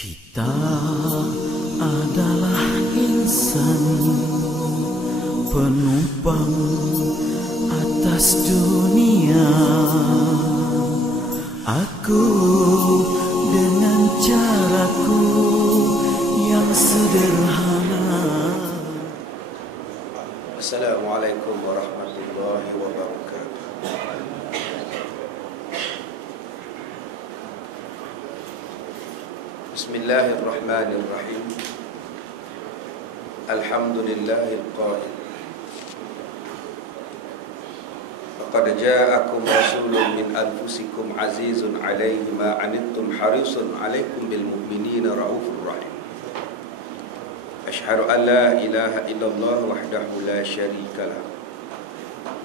Kita adalah insan, penumpang atas dunia. Aku dengan caraku yang sederhana. Assalamualaikum warahmatullahi wabarakatuh. Bismillahirrahmanirrahim. Alhamdulillahil qail. Laqad ja'akum rasulun min anfusikum azizun 'alaihi ma 'anittum harisun 'alaikum bil mu'minina raufur rahim. Asyhadu an la ilaha illallah wahdahu la syarika lah.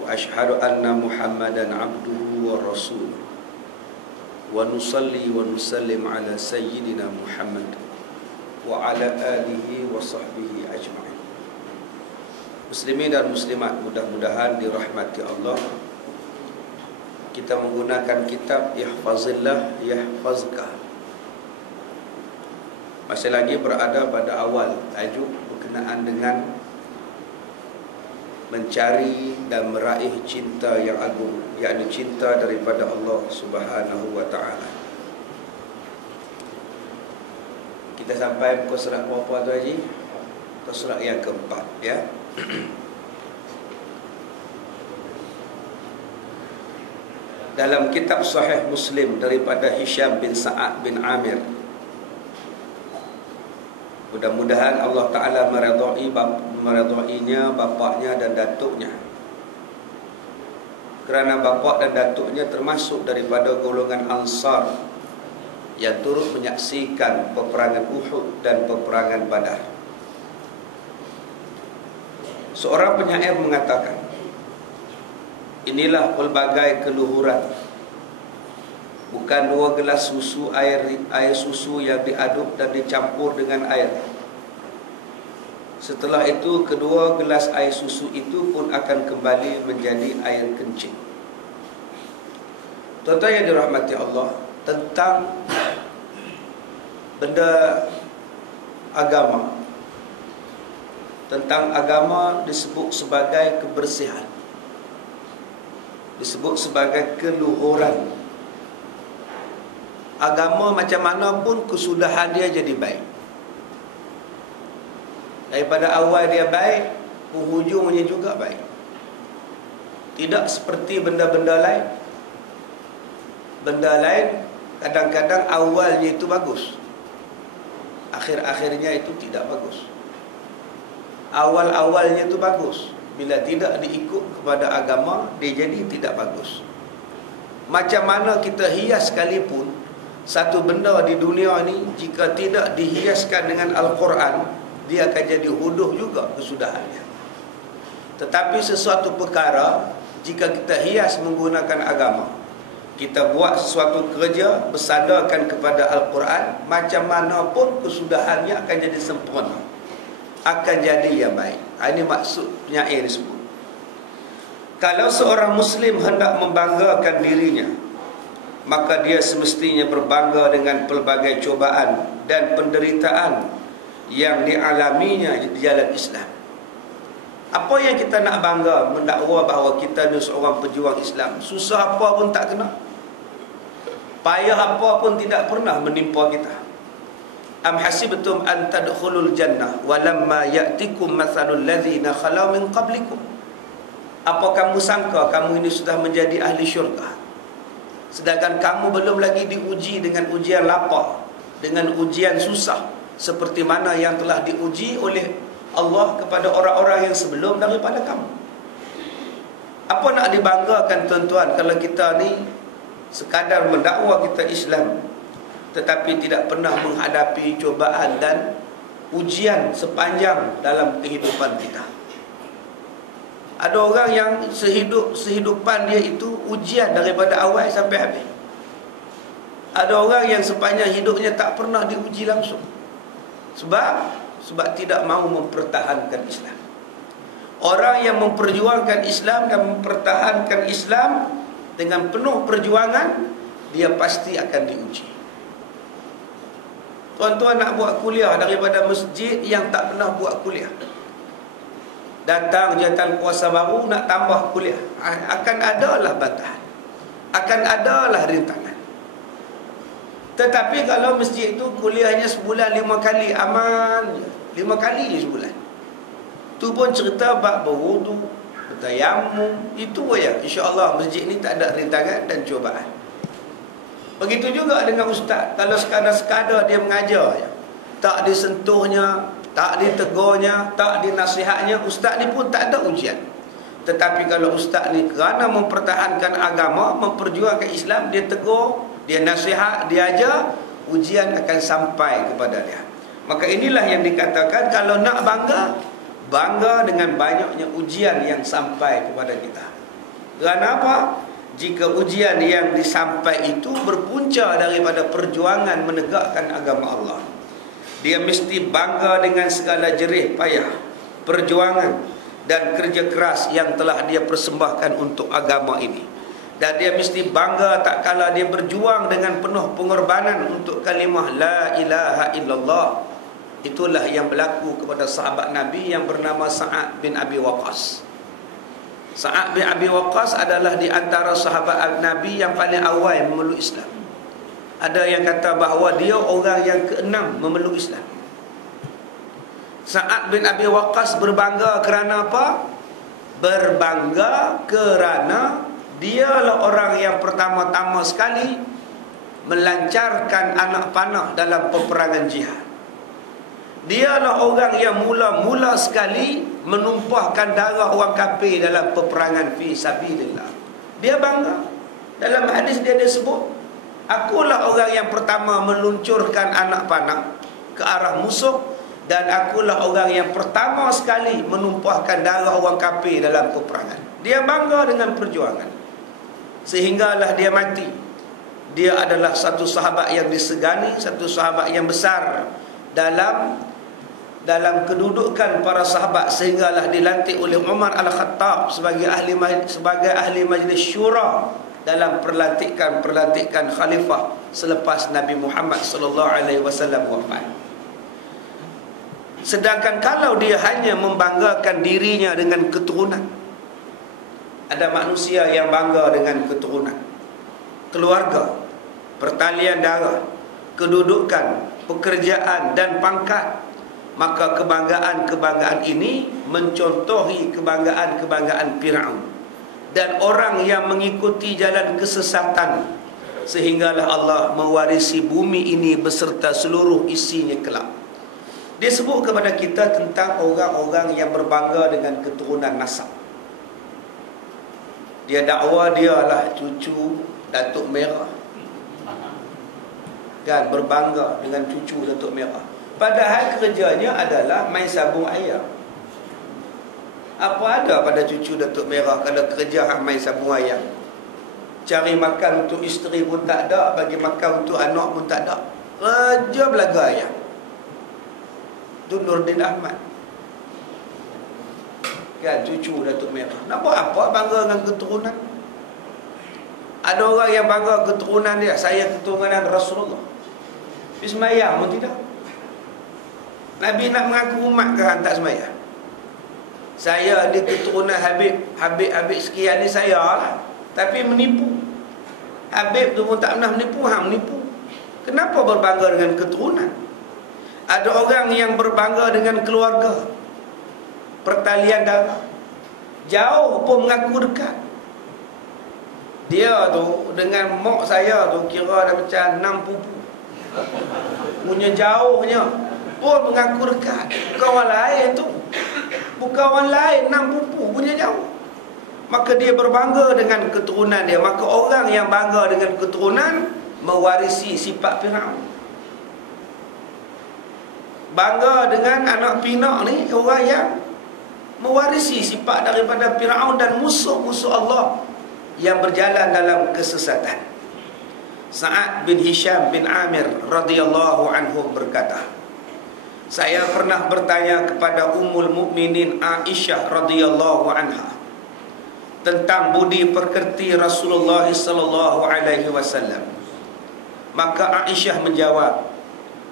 Wa asyhadu anna Muhammadan 'abduhu wa rasuluh. Wa nusalli wa nusallim ala sayyidina Muhammad wa ala alihi wa sahbihi ajma'in. Muslimin dan muslimat, mudah-mudahan dirahmati Allah. Kita menggunakan kitab Ihfazillah Yahfazka. Masih lagi berada pada awal tajuk berkenaan dengan mencari dan meraih cinta yang agung, yakni cinta daripada Allah Subhanahu wa ta'ala. Kita sampai muka surat berapa tu Haji? Muka surat yang keempat, ya. Dalam kitab Sahih Muslim daripada Hisham bin Sa'ad bin Amir, mudah-mudahan Allah Ta'ala meredainya bapaknya dan datuknya, kerana bapak dan datuknya termasuk daripada golongan Ansar yang turut menyaksikan peperangan Uhud dan peperangan Badar. Seorang penyair mengatakan, inilah pelbagai keluhuran, bukan 2 gelas susu air susu yang diaduk dan dicampur dengan air. Setelah itu kedua gelas air susu itu pun akan kembali menjadi air kencing. Tuan-tuan yang dirahmati Allah, tentang benda agama, tentang agama disebut sebagai kebersihan, disebut sebagai keluhuran. Agama macam mana pun kesudahan dia jadi baik. Daripada awal dia baik, penghujungnya juga baik. Tidak seperti benda-benda lain. Benda lain kadang-kadang awalnya itu bagus, akhir-akhirnya itu tidak bagus. Awal-awalnya itu bagus, bila tidak diikut kepada agama, dia jadi tidak bagus. Macam mana kita hias sekalipun satu benda di dunia ni, jika tidak dihiaskan dengan Al-Quran, dia akan jadi huduh juga kesudahannya. Tetapi sesuatu perkara, jika kita hias menggunakan agama, kita buat sesuatu kerja bersandarkan kepada Al-Quran, macam mana pun kesudahannya akan jadi sempurna, akan jadi yang baik. Ini maksud penyair disebut. Kalau seorang Muslim hendak membanggakan dirinya, maka dia semestinya berbangga dengan pelbagai cubaan dan penderitaan yang dialaminya di jalan Islam. Apa yang kita nak bangga, mendakwa bahawa kita ni seorang pejuang Islam? Susah apa pun tak kena, payah apa pun tidak pernah menimpa kita. Am hasibtum an tadkhulul jannah walamma ya'tikum mathalul ladzina khalau min qablikum. Apa kamu sangka kamu ini sudah menjadi ahli syurga, sedangkan kamu belum lagi diuji dengan ujian lapar, dengan ujian susah, seperti mana yang telah diuji oleh Allah kepada orang-orang yang sebelum daripada kamu. Apa nak dibanggakan tuan-tuan, kalau kita ni sekadar mendakwa kita Islam, tetapi tidak pernah menghadapi cubaan dan ujian sepanjang dalam kehidupan kita. Ada orang yang sehidupan dia itu ujian daripada awal sampai habis. Ada orang yang sepanjang hidupnya tak pernah diuji langsung. Sebab tidak mahu mempertahankan Islam. Orang yang memperjuangkan Islam dan mempertahankan Islam dengan penuh perjuangan, dia pasti akan diuji. Tuan-tuan nak buat kuliah daripada masjid yang tak pernah buat kuliah. Datang jawatan kuasa baru nak tambah kuliah, akan adalah bantahan, akan adalah rintangan. Tetapi kalau masjid itu kuliahnya sebulan 5 kali, aman je. 5 kali je sebulan. Tu pun cerita bab berwudu, bertayamum, itu aja. Insya-Allah masjid ni tak ada rintangan dan cubaan. Begitu juga dengan ustaz. Kalau sekadar-sekadar dia mengajar je, tak disentuhnya, tak ditegurnya, tak dinasihatnya, ustaz ni pun tak ada ujian. Tetapi kalau ustaz ni kerana mempertahankan agama, memperjuangkan Islam, dia tegur, dia nasihat, dia ajar, ujian akan sampai kepada dia. Maka inilah yang dikatakan, kalau nak bangga, bangga dengan banyaknya ujian yang sampai kepada kita. Kerana apa? Jika ujian yang disampai itu berpunca daripada perjuangan menegakkan agama Allah, dia mesti bangga dengan segala jerih payah, perjuangan dan kerja keras yang telah dia persembahkan untuk agama ini. Dan dia mesti bangga tak kala dia berjuang dengan penuh pengorbanan untuk kalimah la ilaha illallah. Itulah yang berlaku kepada sahabat Nabi yang bernama Sa'ad bin Abi Waqqas. Sa'ad bin Abi Waqqas adalah di antara sahabat Nabi yang paling awal memeluk Islam. Ada yang kata bahawa dia orang yang ke-6 memeluk Islam. Sa'ad bin Abi Waqqas berbangga kerana apa? Berbangga kerana dialah orang yang pertama-tama sekali melancarkan anak panah dalam peperangan jihad. Dialah orang yang mula-mula sekali menumpahkan darah orang kafir dalam peperangan fi sabilillah. Dia bangga. Dalam hadis dia sebut, akulah orang yang pertama meluncurkan anak panah ke arah musuh, dan akulah orang yang pertama sekali menumpahkan darah orang kafir dalam peperangan. Dia bangga dengan perjuangan, sehinggalah dia mati. Dia adalah satu sahabat yang disegani, satu sahabat yang besar dalam kedudukan para sahabat, sehinggalah dilantik oleh Umar Al-Khattab sebagai ahli majlis syura dalam perlantikan khalifah selepas Nabi Muhammad sallallahu alaihi wasallam wafat. Sedangkan kalau dia hanya membanggakan dirinya dengan keturunan, ada manusia yang bangga dengan keturunan, keluarga, pertalian darah, kedudukan, pekerjaan dan pangkat, maka kebanggaan ini mencontohi kebanggaan Firaun dan orang yang mengikuti jalan kesesatan, sehinggalah Allah mewarisi bumi ini beserta seluruh isinya kelak. Dia sebut kepada kita tentang orang-orang yang berbangga dengan keturunan nasab. Dia dakwa dia adalah cucu Datuk Merah, kan, berbangga dengan cucu Datuk Merah. Padahal kerjanya adalah main sabung ayam. Apa ada pada cucu Datuk Merah kalau kerja main sabung ayam? Cari makan untuk isteri pun tak ada, bagi makan untuk anak pun tak ada. Kerja belaga ayam. Itu Nurdin Ahmad, kan, cucu Datuk Merah. Nak buat apa bangga dengan keturunan? Ada orang yang bangga keturunan dia, saya keturunan Rasulullah, Ismail pun tidak. Nabi nak mengaku umat ke tak semaya? Saya di keturunan Habib sekian ni saya lah, tapi menipu. Habib tu pun tak pernah menipu, hang menipu. Kenapa berbangga dengan keturunan? Ada orang yang berbangga dengan keluarga, pertalian darah, jauh pun mengaku dekat. Dia tu dengan mak saya tu kira dah macam 6 pupu, punya jauhnya pun mengaku dekat. Bukan orang lain tu, bukan orang lain, 6 pupu punya jauh. Maka dia berbangga dengan keturunan dia. Maka orang yang bangga dengan keturunan mewarisi sifat Firaun. Bangga dengan anak pinak ni orang yang mewarisi sifat daripada Firaun dan musuh-musuh Allah yang berjalan dalam kesesatan. Sa'ad bin Hisham bin Amir radhiyallahu anhu berkata, saya pernah bertanya kepada Ummul Mukminin Aisyah radhiyallahu anha tentang budi pekerti Rasulullah sallallahu alaihi wasallam. Maka Aisyah menjawab,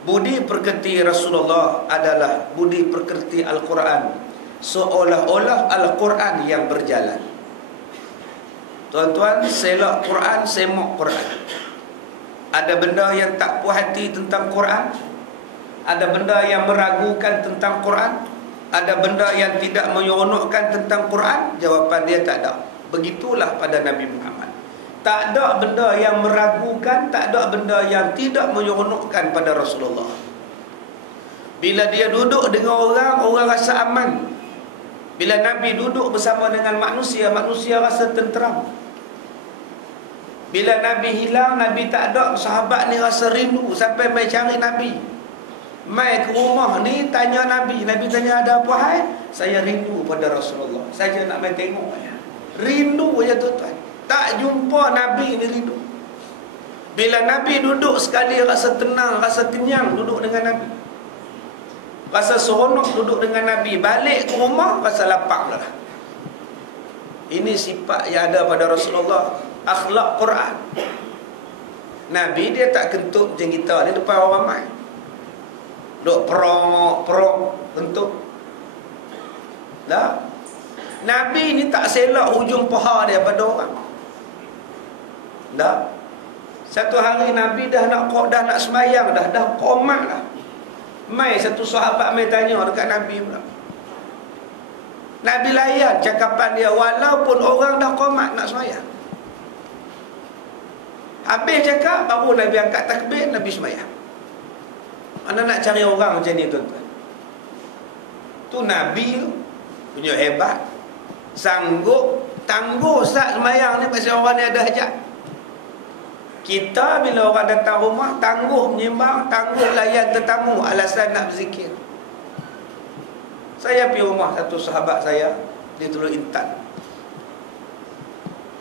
Budi pekerti Rasulullah adalah budi pekerti Al-Quran, seolah-olah Al-Quran yang berjalan. Tuan-tuan, selak Quran, semak Quran. Ada benda yang tak puas hati tentang Quran? Ada benda yang meragukan tentang Quran? Ada benda yang tidak menyeronokkan tentang Quran? Jawapan dia tak ada. Begitulah pada Nabi Muhammad. Tak ada benda yang meragukan, tak ada benda yang tidak menyeronokkan pada Rasulullah. Bila dia duduk dengan orang, orang rasa aman. Bila Nabi duduk bersama dengan manusia, manusia rasa tenteram. Bila Nabi hilang, Nabi tak ada, sahabat ni rasa rindu sampai mai cari Nabi. Mai ke rumah ni tanya Nabi. Nabi tanya, ada apa hai? Saya rindu pada Rasulullah. Saya nak mai tengok. Rindu aja tuan-tuan. Tak jumpa Nabi ni rindu. Bila Nabi duduk sekali rasa tenang, rasa kenyang duduk dengan Nabi. Rasa seronok duduk dengan Nabi. Balik ke rumah rasa lapar lah. Ini sifat yang ada pada Rasulullah. Akhlak Quran. Nabi dia tak kentut macam kita ni depan orang ramai. Duk perong kentut. Dah. Nabi ni tak selak hujung paha dia pada orang. Dah. Satu hari Nabi dah nak semayang dah qomat dah. Mai satu sahabat mai tanya dekat Nabi pula. Nabi layan cakapan dia walaupun orang dah qomat nak semayang. Habis cakap baru Nabi angkat takbir, Nabi semayang. Mana nak cari orang macam ni tuan-tuan? Tu Nabi tu punya hebat. Sanggup tangguh saat semayang ni pasal orang ni ada hajat. Kita bila orang datang rumah, tangguh menyembang, tangguh layan tetamu, alasan nak berzikir. Saya pergi rumah satu sahabat saya di Teluk Intan.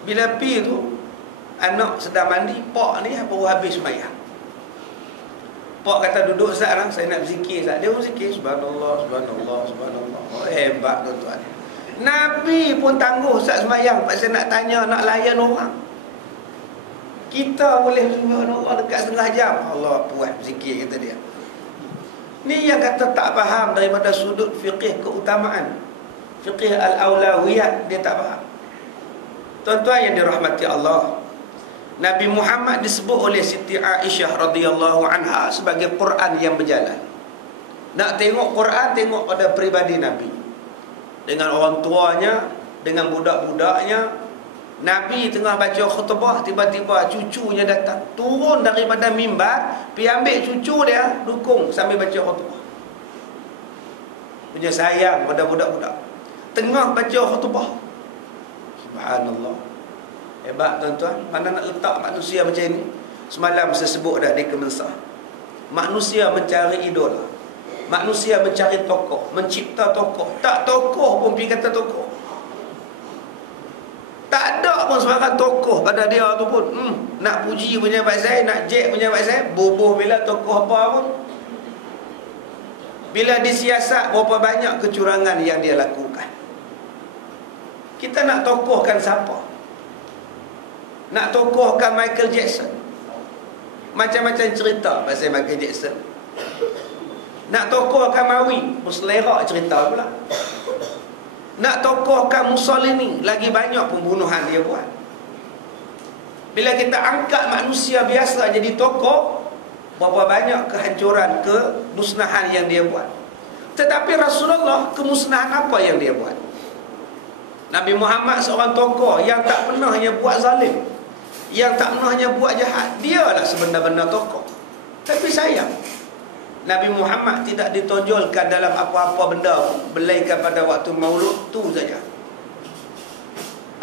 Bila pergi tu, anak sedang mandi, pak ni baru habis semayang. Pak kata duduk Ustaz, saya nak berzikir Ustaz. Dia pun zikir, subhanallah, subhanallah, subhanallah. Oh, hebat tuan-tuan. Nabi pun tangguh Ustaz semayang pasal nak tanya, nak layan orang. Kita boleh tengok orang dekat setengah jam. Allah puas berzikir kata dia. Ni yang kata tak faham daripada sudut fiqih keutamaan. Fiqih al-awlawiyat dia tak faham. Tuan-tuan yang dirahmati Allah, Nabi Muhammad disebut oleh Siti Aisyah radhiyallahu anha sebagai Quran yang berjalan. Nak tengok Quran, tengok pada peribadi Nabi. Dengan orang tuanya, dengan budak-budaknya. Nabi tengah baca khutbah, tiba-tiba cucunya datang, turun daripada mimbar, pergi ambil cucu dia, dukung sambil baca khutbah. Punya sayang pada budak-budak. Tengah baca khutbah. Subhanallah. Hebat tuan-tuan. Mana nak letak manusia macam ni? Semalam saya sebut dah di Kemensah. Manusia mencari idola. Manusia mencari tokoh, mencipta tokoh. Tak tokoh pun pergi kata tokoh. Tak ada pun sebarang tokoh pada dia tu pun. Nak puji punya Pak saya, nak jek punya Pak saya, boboh bila tokoh apa pun. Bila disiasat, berapa banyak kecurangan yang dia lakukan. Kita nak tokohkan siapa? Nak tokohkan Michael Jackson. Macam-macam cerita pasal Michael Jackson. Nak tokohkan Mawi, berselera cerita pula. Nak tokohkan Mussolini, lagi banyak pembunuhan dia buat. Bila kita angkat manusia biasa jadi tokoh, berapa banyak kehancuran, kemusnahan yang dia buat. Tetapi Rasulullah, kemusnahan apa yang dia buat? Nabi Muhammad seorang tokoh yang tak pernah hanya buat zalim, yang tak pernah hanya buat jahat. Dialah sebenar-benar tokoh. Tapi sayang, Nabi Muhammad tidak ditonjolkan dalam apa-apa benda melainkan pada waktu maulud tu saja.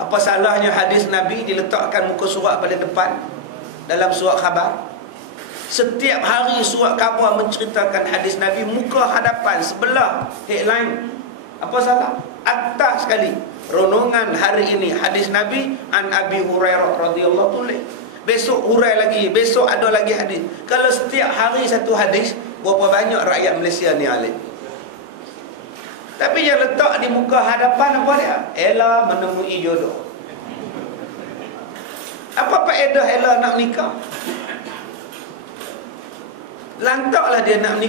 Apa salahnya hadis Nabi diletakkan muka surat pada depan dalam surat khabar? Setiap hari surat khabar menceritakan hadis Nabi, muka hadapan sebelah headline. Apa salah? Atas sekali. Renungan hari ini hadis Nabi an Abi Hurairah radhiyallahu anhu. Besok hurai lagi, besok ada lagi hadis. Kalau setiap hari satu hadis, berapa banyak rakyat Malaysia ni alim. Tapi yang letak di muka hadapan apa dia? Ella menemui jodoh. Apa faedah Ella nak nikah? lantaklah dia nak menikah